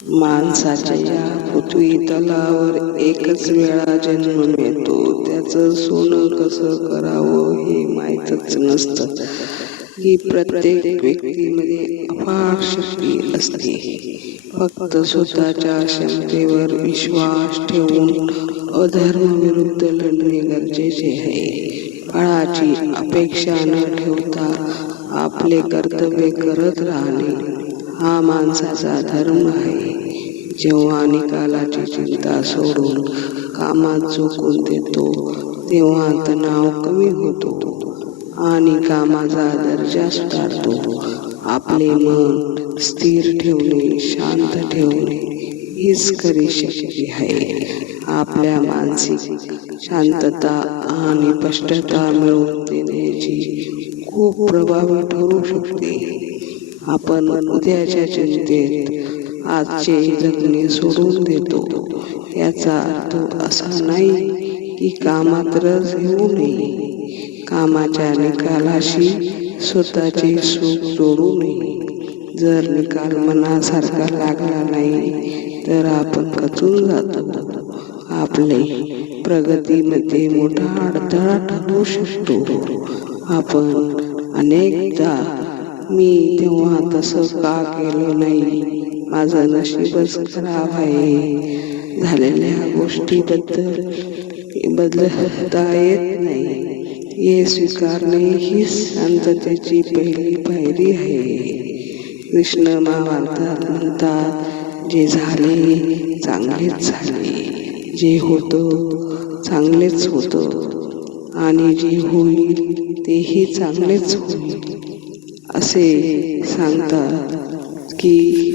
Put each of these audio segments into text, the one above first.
माणसाच्या या पृथ्वी तलावर एकच वेळा जन्म मिळतो. त्याचं सोनं कसं करावं हे माहीतच नसतं. ही प्रत्येक व्यक्तीमध्ये अफाट शक्ती असते. फक्त स्वतःच्या क्षमतेवर विश्वास ठेवून अधर्माविरुद्ध लढणे गरजेचे आहे. फळाची अपेक्षा न ठेवता आपले कर्तव्य करत राहणे हा माणसाचा धर्म आहे. जेव्हा निकालाची चिंता सोडून कामात झोकून देतो तेव्हा तणाव कमी होतो आणि कामाचा दर्जा सुधारतो. आपले मन स्थिर ठेवणे, शांत ठेवणे हीच खरी शक्ती आहे. आपल्या मानसिक शांतता आणि स्पष्टता मिळवून देण्याची खूप प्रभावी ठरू शकते. आपण उद्याच्या चिंतेत आजचे जगणे सोडून देतो. याचा अर्थ असा नाही की कामात रस घेऊ नये. कामाच्या निकालाशी स्वतःचे सुख जोडू नये. जर निकाल मनासारखा लागला नाही तर आपण खचून जातो. आपले प्रगतीमध्ये मोठा अडथळा ठरू शकतो. आपण अनेकदा मी तेव्हा तसं का केलं नाही, माझं नशीबच खराब आहे, झालेल्या गोष्टीबद्दल बदलता येत नाही हे स्वीकारणे ही शांततेची पहिली पायरी आहे. कृष्ण महाभारतात म्हणतात, जे झाले चांगलेच झाले, जे होतं चांगलेच होतं आणि जे होईल तेही चांगलेच होईल. असे सांगतात की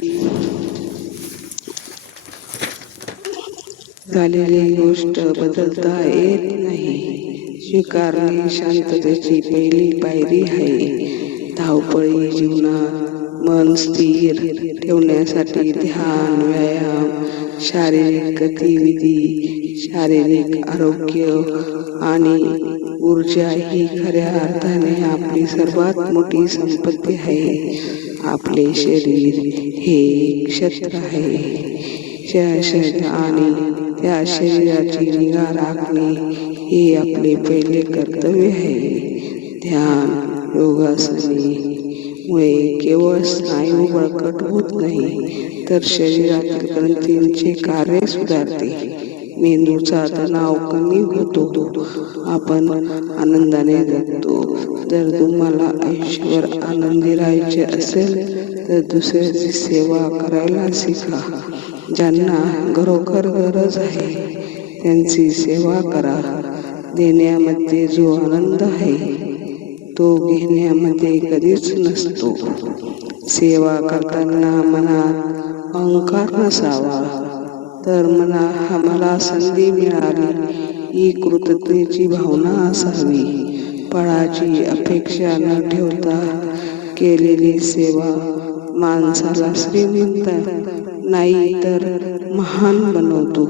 झालेली गोष्ट बदलता येत नाही. स्वीकारणे शांततेची पहिली पायरी आहे. धावपळी जीवनात मन स्थिर ठेवण्यासाठी ध्यान, व्यायाम, शारीरिक गतिविधी, शारीरिक आरोग्य आणि ऊर्जा ही खऱ्या अर्थाने आपली सर्वात मोठी संपत्ती आहे. आपले शरीर हे एक क्षेत्र आहे आणि त्या शरीराची निगा राखणे हे आपले पहिले कर्तव्य आहे. ध्यान, योगासने मुळे केवळ स्नायू बळकट होत नाही तर शरीरातील ग्रंथींचे कार्य सुधारते. मेंदूचा तणाव कमी होतो. आपण आनंदाने जगतो. जर तुम्हाला आयुष्यभर आनंदी राहायचे असेल तर दुसऱ्याची सेवा करायला शिका. ज्यांना खरोखर गरज आहे त्यांची सेवा करा. देण्यामध्ये जो आनंद आहे तो घेण्यामध्ये कधीच नसतो. सेवा करताना मनात अहंकार नसावा, तर मला संधी मिळाली ही कृतज्ञतेची भावना असावी. फळाची अपेक्षा न ठेवता केलेली सेवा माणसाला श्रीमंत नाही तर महान बनवतो.